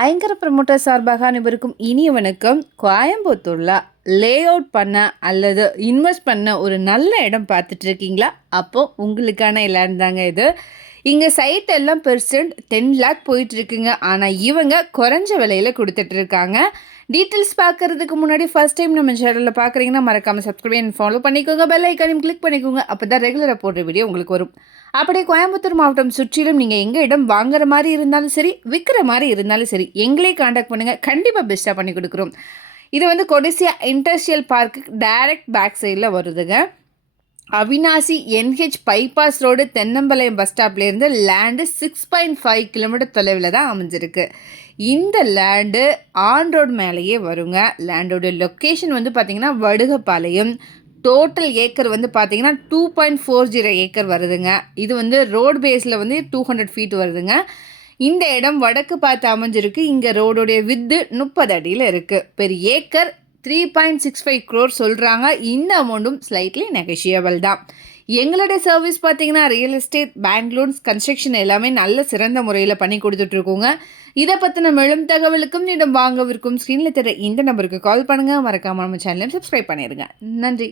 ஐங்கர promoter சார்பாக அனைவருக்கும் இனிய வணக்கம். கோயம்புத்தூரில் லே அவுட் பண்ண அல்லது இன்வெஸ்ட் பண்ண ஒரு நல்ல இடம் பார்த்துட்டு இருக்கீங்களா? அப்போ உங்களுக்கான இடம் தாங்க இது. இங்கே சைட் எல்லாம் பெர்சன்ட் டென் லேக் போயிட்டுருக்குங்க. ஆனால் இவங்க குறைஞ்ச விலையில் கொடுத்துட்ருக்காங்க டீட்டெயில்ஸ் பார்க்கறதுக்கு முன்னாடி ஃபஸ்ட் டைம் நம்ம சேனலில் பார்க்குறீங்கன்னா மறக்காமல் சப்ஸ்கிரைப் அண்ட் ஃபாலோ பண்ணிக்கோங்க. பெல் ஐக்கானையும் கிளிக் பண்ணிக்கோங்க. அப்போ தான் ரெகுலராக போடுற வீடியோ உங்களுக்கு வரும். அப்படியே கோயம்புத்தூர் மாவட்டம் சுற்றிலும் நீங்கள் எங்கள் இடம் வாங்குற மாதிரி இருந்தாலும் சரி விற்கிற மாதிரி இருந்தாலும் சரி எங்களே காண்டாக்ட் பண்ணுங்கள் கண்டிப்பாக பெஸ்ட்டாக பண்ணி கொடுக்குறோம். இது வந்து Codissia industrial park direct back சைடில் வருதுங்க. Avinashi NH bypass road Thennampalayam bus ஸ்டாப்லேருந்து land six point five kilometre தொலைவில் தான் அமைஞ்சிருக்கு. இந்த லேண்டு ஆன் ரோடு மேலேயே வருங்க. லேண்டோட லொக்கேஷன் வந்து பார்த்திங்கன்னா வடுகப்பாளையம். டோட்டல் ஏக்கர் வந்து பார்த்தீங்கன்னா two point four zero acre வருதுங்க. இது வந்து ரோடு பேஸில் வந்து டூ ஹண்ட்ரட் ஃபீட் வருதுங்க. இந்த இடம் வடக்கு பார்த்து அமைஞ்சிருக்கு. இங்கே ரோடுடைய வித்து முப்பது அடியில் இருக்குது per acre three point six five crore சொல்கிறாங்க இந்த அமௌண்ட்டும் ஸ்லைட்லி நெகஷியபிள் தான். எங்களுடைய சர்வீஸ் பார்த்தீங்கன்னா real estate bank loans construction எல்லாமே நல்ல சிறந்த முறையில் பண்ணி கொடுத்துட்ருக்கோங்க. இதை பற்றின மேலும் தகவலுக்கும் இடம் வாங்கவிருக்கும் ஸ்க்ரீனில் தெரிய இந்த நம்பருக்கு கால் பண்ணுங்கள் மறக்காமல் நம்ம சேனலையும் சப்ஸ்கிரைப் பண்ணிடுங்க நன்றி.